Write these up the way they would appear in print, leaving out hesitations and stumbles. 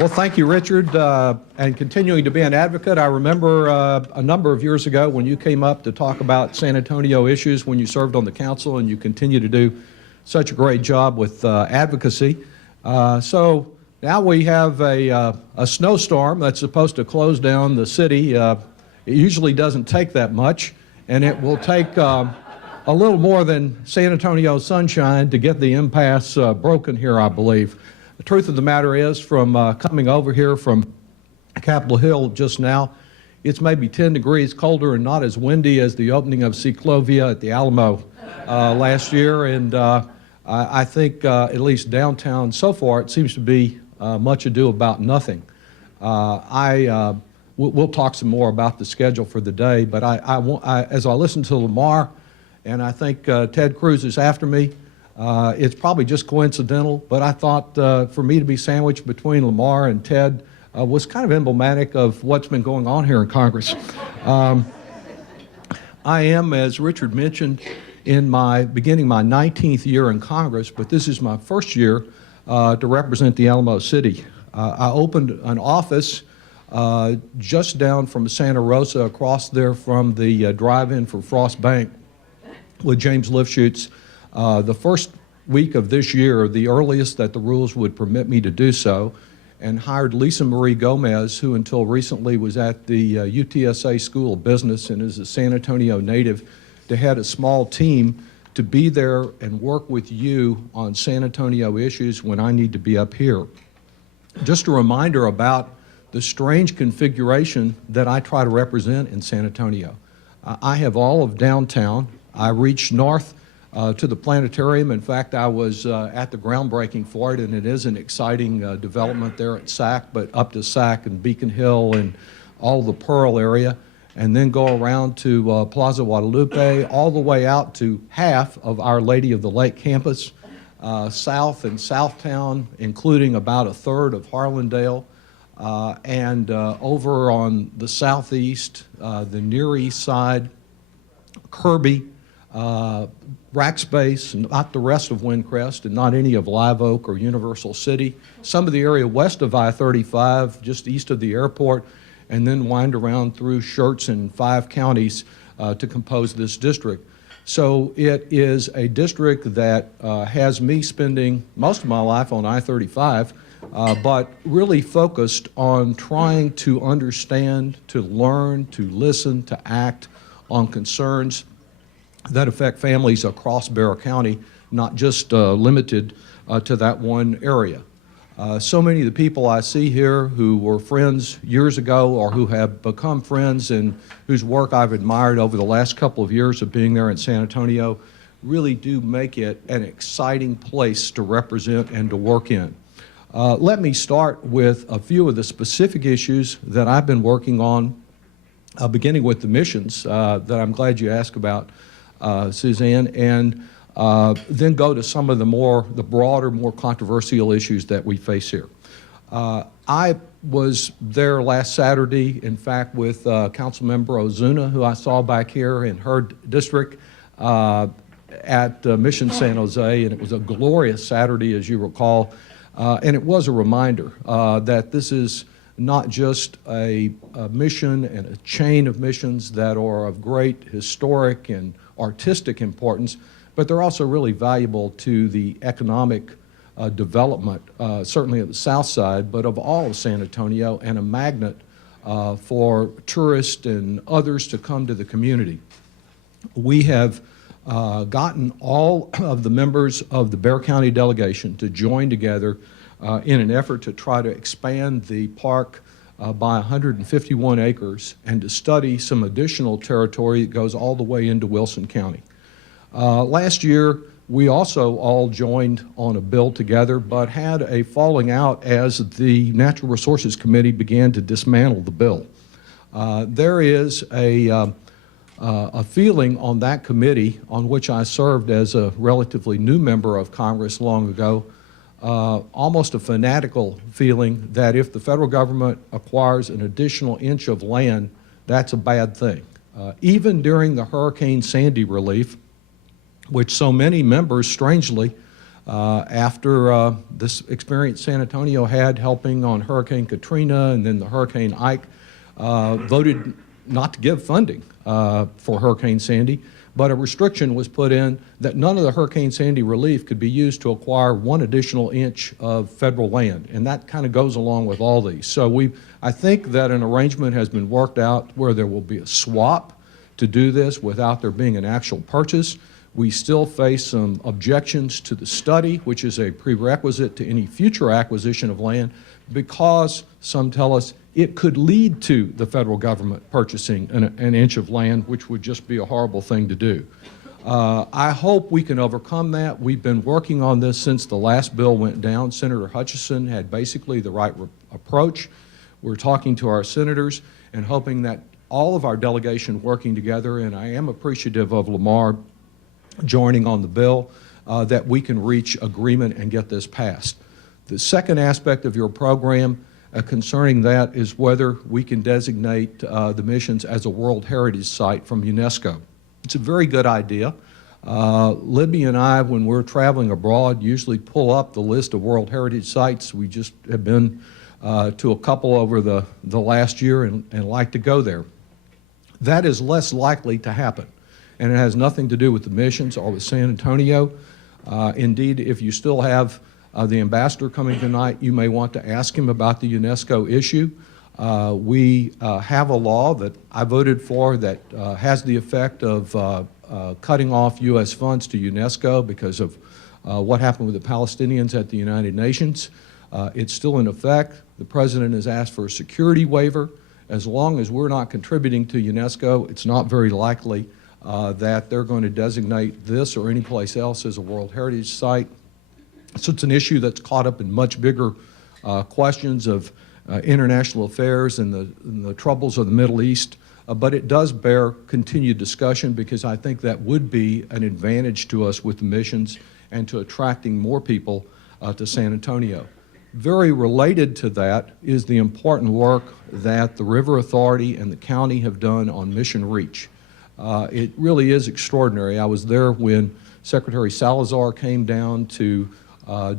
Well, thank you, Richard, and continuing to be an advocate. I remember a number of years ago when you came up to talk about San Antonio issues when you served on the council, and you continue to do such a great job with advocacy. So now we have a snowstorm that's supposed to close down the city. It usually doesn't take that much, and it will take a little more than San Antonio sunshine to get the impasse broken here, I believe. The truth of the matter is, from coming over here from Capitol Hill just now, it's maybe 10 degrees colder and not as windy as the opening of Ciclovia at the Alamo last year. And I think, at least downtown so far, it seems to be much ado about nothing. We'll talk some more about the schedule for the day, but as I listen to Lamar, and I think Ted Cruz is after me, it's probably just coincidental, but I thought for me to be sandwiched between Lamar and Ted was kind of emblematic of what's been going on here in Congress. I am, as Richard mentioned, beginning my 19th year in Congress, but this is my first year to represent the Alamo City. I opened an office just down from Santa Rosa, across there from the drive-in for Frost Bank with James Lifshutz. The first week of this year, the earliest that the rules would permit me to do so, and hired Lisa Marie Gomez, who until recently was at the UTSA School of Business and is a San Antonio native, to head a small team to be there and work with you on San Antonio issues when I need to be up here. Just a reminder about the strange configuration that I try to represent in San Antonio. I have all of downtown. I reach north to the planetarium. In fact, I was at the groundbreaking for it, and it is an exciting development there at SAC, but up to SAC and Beacon Hill and all the Pearl area, and then go around to Plaza Guadalupe, all the way out to half of Our Lady of the Lake campus, south and Southtown, including about a third of Harlandale, and over on the southeast, the Near East side, Kirby, Rackspace, not the rest of Windcrest, and not any of Live Oak or Universal City. Some of the area west of I-35, just east of the airport, and then wind around through Schertz and 5 counties to compose this district. So it is a district that has me spending most of my life on I-35, but really focused on trying to understand, to learn, to listen, to act on concerns that affect families across Bexar County, not just limited to that one area. So many of the people I see here who were friends years ago or who have become friends and whose work I've admired over the last couple of years of being there in San Antonio really do make it an exciting place to represent and to work in. Let me start with a few of the specific issues that I've been working on, beginning with the missions that I'm glad you asked about, Suzanne, and then go to some of the broader, more controversial issues that we face here. I was there last Saturday, in fact, with Councilmember Ozuna, who I saw back here in her district at Mission San Jose, and it was a glorious Saturday, as you recall, and it was a reminder that this is not just a mission and a chain of missions that are of great historic and artistic importance, but they're also really valuable to the economic development, certainly of the south side, but of all of San Antonio, and a magnet for tourists and others to come to the community. We have gotten all of the members of the Bexar County delegation to join together in an effort to try to expand the park by 151 acres and to study some additional territory that goes all the way into Wilson County. Last year, we also all joined on a bill together, but had a falling out as the Natural Resources Committee began to dismantle the bill. There is a feeling on that committee, on which I served as a relatively new member of Congress long ago, almost a fanatical feeling that if the federal government acquires an additional inch of land, that's a bad thing. Even during the Hurricane Sandy relief, which so many members, strangely, after this experience San Antonio had helping on Hurricane Katrina and then the Hurricane Ike, voted not to give funding for Hurricane Sandy, but a restriction was put in that none of the Hurricane Sandy relief could be used to acquire 1 additional inch of federal land, and that kind of goes along with all these. So I think that an arrangement has been worked out where there will be a swap to do this without there being an actual purchase. We still face some objections to the study, which is a prerequisite to any future acquisition of land, because some tell us it could lead to the federal government purchasing an inch of land, which would just be a horrible thing to do. I hope we can overcome that. We've been working on this since the last bill went down. Senator Hutchison had basically the right approach. We're talking to our senators and hoping that all of our delegation working together, and I am appreciative of Lamar joining on the bill, that we can reach agreement and get this passed. The second aspect of your program concerning that is whether we can designate the missions as a World Heritage Site from UNESCO. It's a very good idea. Libby and I, when we're traveling abroad, usually pull up the list of World Heritage Sites. We just have been to a couple over the last year and like to go there. That is less likely to happen, and it has nothing to do with the missions or with San Antonio. Indeed, if you still have the ambassador coming tonight, you may want to ask him about the UNESCO issue. We have a law that I voted for that has the effect of cutting off U.S. funds to UNESCO because of what happened with the Palestinians at the United Nations. It's still in effect. The President has asked for a security waiver. As long as we're not contributing to UNESCO, it's not very likely that they're going to designate this or any place else as a World Heritage Site. So it's an issue that's caught up in much bigger questions of international affairs and the troubles of the Middle East, but it does bear continued discussion because I think that would be an advantage to us with the missions and to attracting more people to San Antonio. Very related to that is the important work that the River Authority and the county have done on Mission Reach. It really is extraordinary. I was there when Secretary Salazar came down to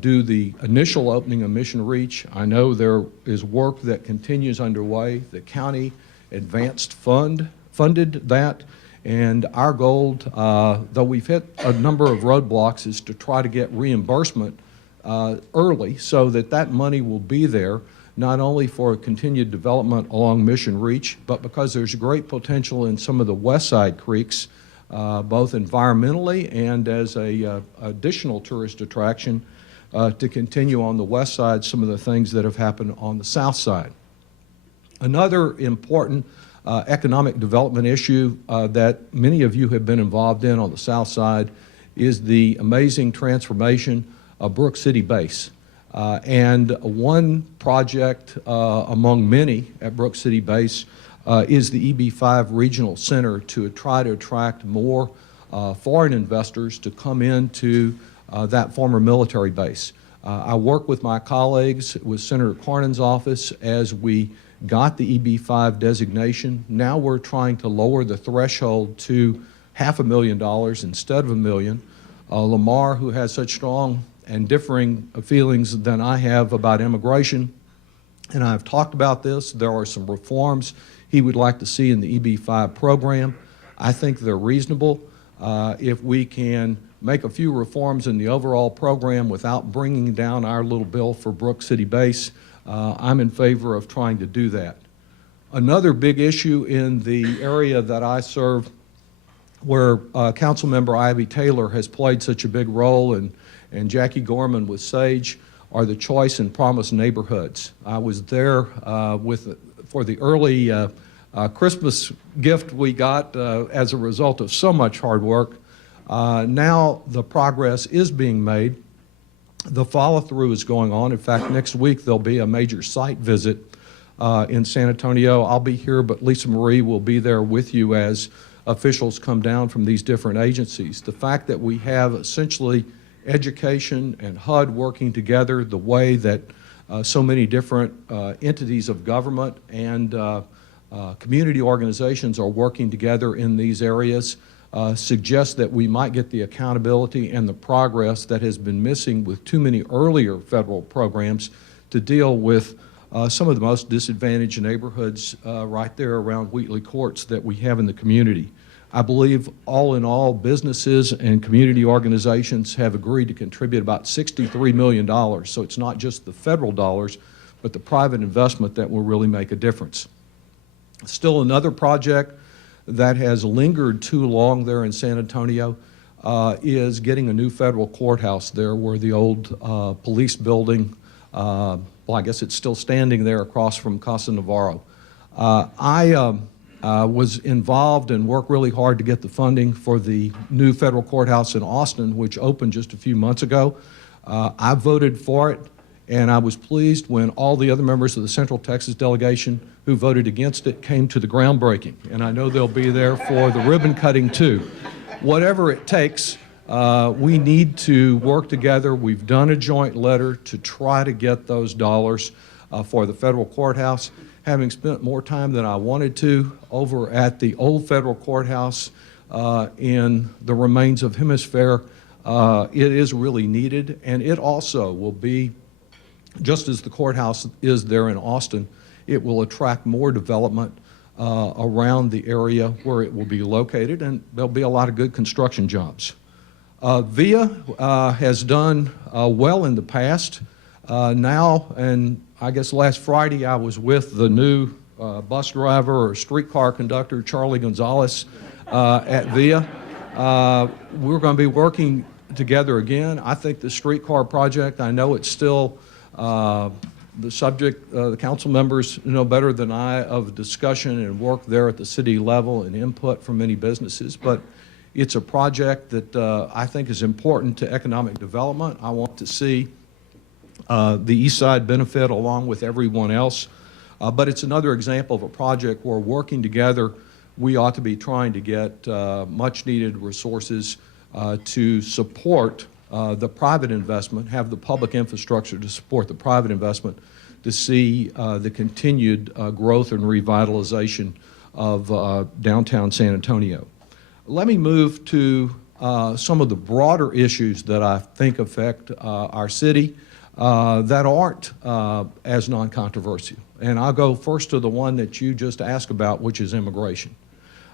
do the initial opening of Mission Reach. I know there is work that continues underway. The county advanced funded that, and our goal, though we've hit a number of roadblocks, is to try to get reimbursement early so that money will be there, not only for continued development along Mission Reach, but because there's great potential in some of the west side creeks, both environmentally and as a additional tourist attraction to continue on the west side some of the things that have happened on the south side. Another important economic development issue that many of you have been involved in on the south side is the amazing transformation of Brook City Base. And one project among many at Brook City Base is the EB-5 Regional Center to try to attract more foreign investors to come into that former military base. I work with my colleagues with Senator Cornyn's office as we got the EB-5 designation. Now we're trying to lower the threshold to $500,000 instead of $1 million. Lamar, who has such strong and differing feelings than I have about immigration, and I've talked about this, there are some reforms he would like to see in the EB-5 program. I think they're reasonable. If we can make a few reforms in the overall program without bringing down our little bill for Brook City Base, I'm in favor of trying to do that. Another big issue in the area that I serve, where Councilmember Ivy Taylor has played such a big role, and Jackie Gorman with SAGE, are the choice and promise neighborhoods. I was there for the early Christmas gift we got as a result of so much hard work. Now the progress is being made. The follow-through is going on. In fact, next week there'll be a major site visit in San Antonio. I'll be here, but Lisa Marie will be there with you as officials come down from these different agencies. The fact that we have essentially education and HUD working together the way that so many different entities of government and community organizations are working together in these areas suggests that we might get the accountability and the progress that has been missing with too many earlier federal programs to deal with some of the most disadvantaged neighborhoods right there around Wheatley Courts that we have in the community. I believe all in all, businesses and community organizations have agreed to contribute about $63 million. So it's not just the federal dollars, but the private investment that will really make a difference. Still another project that has lingered too long there in San Antonio is getting a new federal courthouse there where the old police building, well, I guess it's still standing there across from Casa Navarro. I was involved and worked really hard to get the funding for the new federal courthouse in Austin, which opened just a few months ago. I voted for it, and I was pleased when all the other members of the Central Texas delegation who voted against it came to the groundbreaking, and I know they'll be there for the ribbon cutting too. Whatever it takes, we need to work together. We've done a joint letter to try to get those dollars for the federal courthouse. Having spent more time than I wanted to over at the old federal courthouse in the remains of Hemisphere, it is really needed, and it also will be, just as the courthouse is there in Austin, it will attract more development around the area where it will be located, and there'll be a lot of good construction jobs. VIA has done well in the past. Now, and I guess last Friday I was with the new bus driver or streetcar conductor, Charlie Gonzalez, at VIA. We're going to be working together again. I think the streetcar project, I know it's still the subject, the council members know better than I of discussion and work there at the city level and input from many businesses, but it's a project that I think is important to economic development. I want to see the East Side benefit along with everyone else. But it's another example of a project where working together, we ought to be trying to get much needed resources to support the private investment, have the public infrastructure to support the private investment to see the continued growth and revitalization of downtown San Antonio. Let me move to some of the broader issues that I think affect our city that aren't as non-controversial. And I'll go first to the one that you just asked about, which is immigration.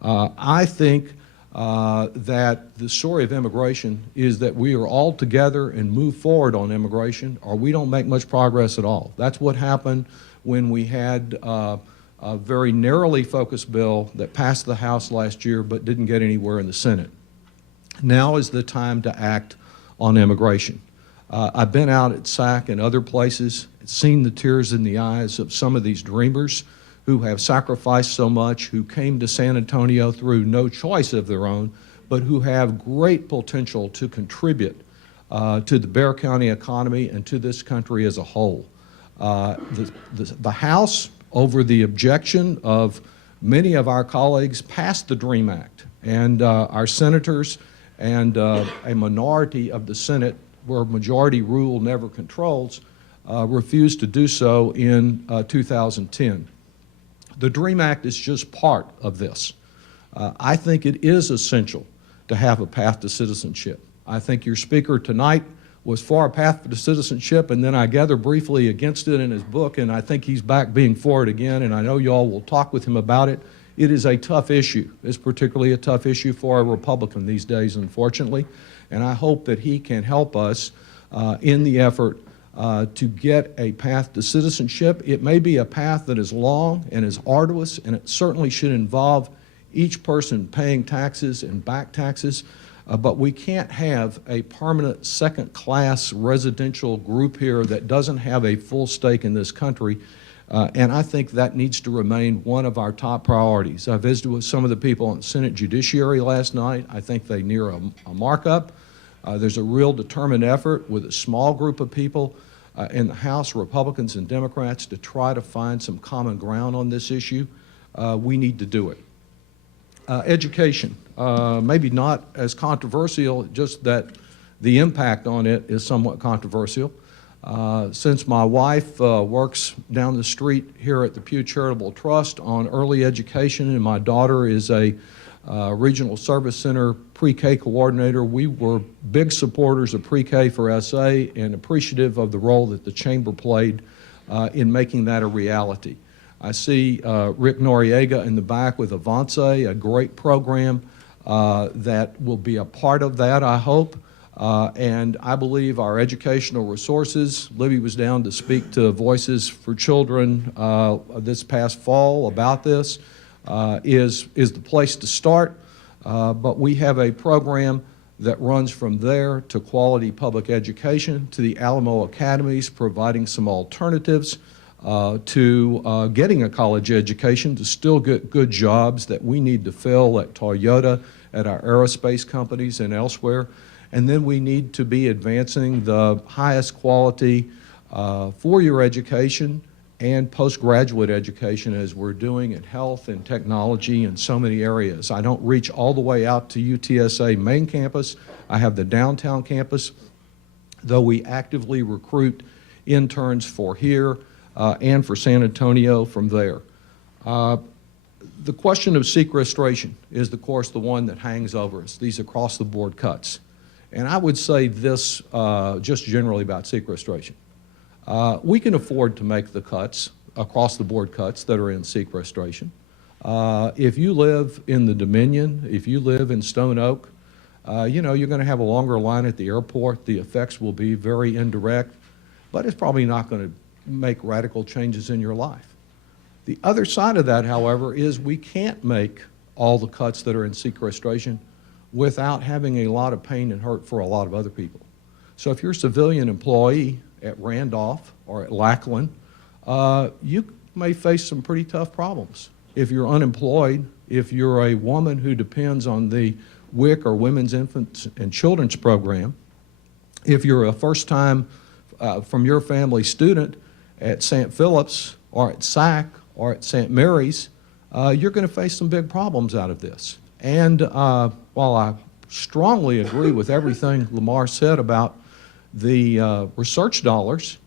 I think that the story of immigration is that we are all together and move forward on immigration, or we don't make much progress at all. That's what happened when we had a very narrowly focused bill that passed the House last year but didn't get anywhere in the Senate. Now is the time to act on immigration. I've been out at SAC and other places, seen the tears in the eyes of some of these dreamers who have sacrificed so much, who came to San Antonio through no choice of their own, but who have great potential to contribute to the Bexar County economy and to this country as a whole. The House, over the objection of many of our colleagues, passed the DREAM Act, and our senators and a minority of the Senate, where majority rule never controls, refused to do so in 2010. The DREAM Act is just part of this. I think it is essential to have a path to citizenship. I think your speaker tonight was for a path to citizenship, and then I gather briefly against it in his book, and I think he's back being for it again, and I know y'all will talk with him about it. It is a tough issue. It's particularly a tough issue for a Republican these days, unfortunately, and I hope that he can help us in the effort to get a path to citizenship. It may be a path that is long and is arduous, and it certainly should involve each person paying taxes and back taxes, but we can't have a permanent second-class residential group here that doesn't have a full stake in this country, and I think that needs to remain one of our top priorities. I visited with some of the people on the Senate Judiciary last night. I think they near a markup. There's a real determined effort with a small group of people in the House, Republicans and Democrats, to try to find some common ground on this issue. We need to do it. Education, maybe not as controversial, just that the impact on it is somewhat controversial. Since my wife works down the street here at the Pew Charitable Trust on early education, and my daughter is a Regional Service Center pre-K coordinator. We were big supporters of pre-K for SA and appreciative of the role that the Chamber played in making that a reality. I see Rick Noriega in the back with Avance, a great program that will be a part of that, I hope. And I believe our educational resources, Libby was down to speak to Voices for Children this past fall about this, is the place to start. But we have a program that runs from there to quality public education, to the Alamo Academies, providing some alternatives to getting a college education, to still get good jobs that we need to fill at Toyota, at our aerospace companies and elsewhere. And then we need to be advancing the highest quality four-year education and postgraduate education as we're doing in health and technology in so many areas. I don't reach all the way out to UTSA main campus. I have the downtown campus, though we actively recruit interns for here and for San Antonio from there. The question of sequestration is, of course, the one that hangs over us, these across-the-board cuts. And I would say this just generally about sequestration. We can afford to make the cuts, across-the-board cuts that are in sequestration. If you live in the Dominion, if you live in Stone Oak, you know, you're going to have a longer line at the airport. The effects will be very indirect, but it's probably not going to make radical changes in your life. The other side of that, however, is we can't make all the cuts that are in sequestration without having a lot of pain and hurt for a lot of other people. So if you're a civilian employee at Randolph or at Lackland, you may face some pretty tough problems. If you're unemployed, if you're a woman who depends on the WIC or Women's Infants and Children's Program, if you're a first-time from your family student at St. Philip's or at SAC or at St. Mary's, you're going to face some big problems out of this. And while I strongly agree with everything Lamar said about the research dollars,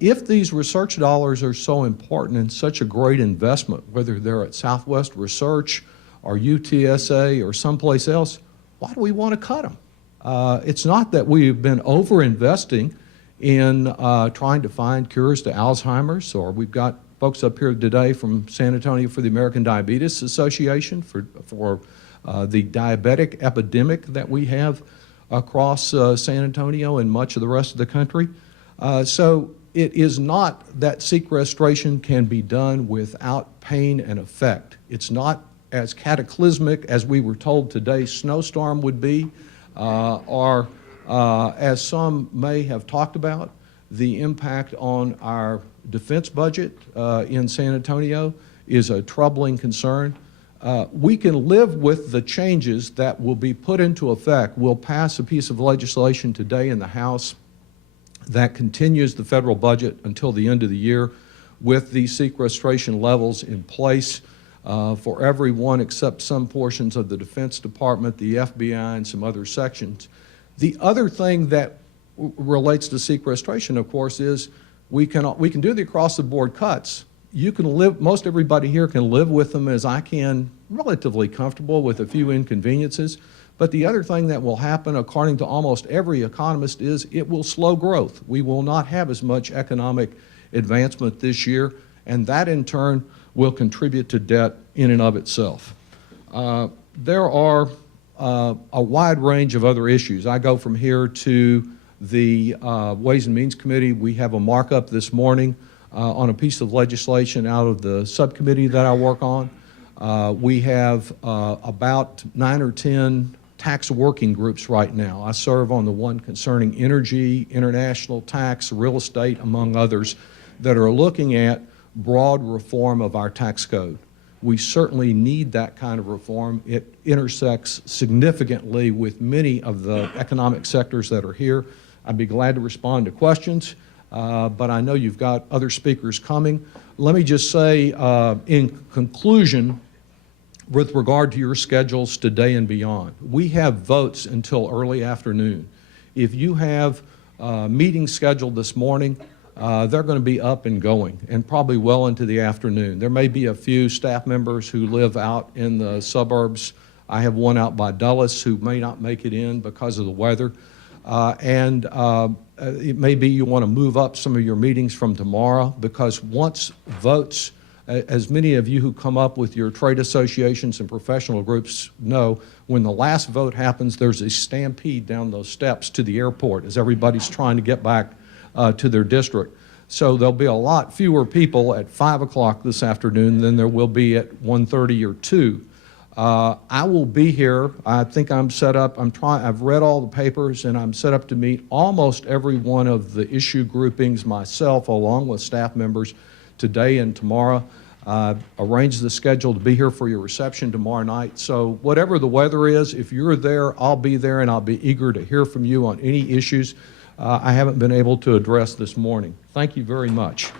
if these research dollars are so important and such a great investment, whether they're at Southwest Research or UTSA or someplace else, why do we want to cut them? It's not that we've been over-investing in trying to find cures to Alzheimer's, or we've got folks up here today from San Antonio for the American Diabetes Association for the diabetic epidemic that we have across San Antonio and much of the rest of the country. So it is not that sequestration can be done without pain and effect. It's not as cataclysmic as we were told today's snowstorm would be, or as some may have talked about, the impact on our defense budget in San Antonio is a troubling concern. We can live with the changes that will be put into effect. We'll pass a piece of legislation today in the House that continues the federal budget until the end of the year with these sequestration levels in place for everyone except some portions of the Defense Department, the FBI, and some other sections. The other thing that relates to sequestration, of course, is we can do the across-the-board cuts. You can live, most everybody here can live with them as I can, relatively comfortable with a few inconveniences. But the other thing that will happen, according to almost every economist, is it will slow growth. We will not have as much economic advancement this year, and that in turn will contribute to debt in and of itself. There are a wide range of other issues. I go from here to the Ways and Means Committee. We have a markup this morning on a piece of legislation out of the subcommittee that I work on. We have about 9 or 10 tax working groups right now. I serve on the one concerning energy, international tax, real estate, among others, that are looking at broad reform of our tax code. We certainly need that kind of reform. It intersects significantly with many of the economic sectors that are here. I'd be glad to respond to questions, but I know you've got other speakers coming. Let me just say, in conclusion, with regard to your schedules today and beyond, we have votes until early afternoon. If you have meetings scheduled this morning, they're going to be up and going, and probably well into the afternoon. There may be a few staff members who live out in the suburbs I have one out by Dulles who may not make it in because of the weather. It may be you want to move up some of your meetings from tomorrow, because once votes, as many of you who come up with your trade associations and professional groups know, when the last vote happens, there's a stampede down those steps to the airport as everybody's trying to get back to their district. So there'll be a lot fewer people at 5 o'clock this afternoon than there will be at 1:30 or 2. I will be here. I think I'm set up. I've read all the papers, and I'm set up to meet almost every one of the issue groupings myself, along with staff members, today and tomorrow. Arranged the schedule to be here for your reception tomorrow night. So whatever the weather is, if you're there, I'll be there, and I'll be eager to hear from you on any issues I haven't been able to address this morning. Thank you very much.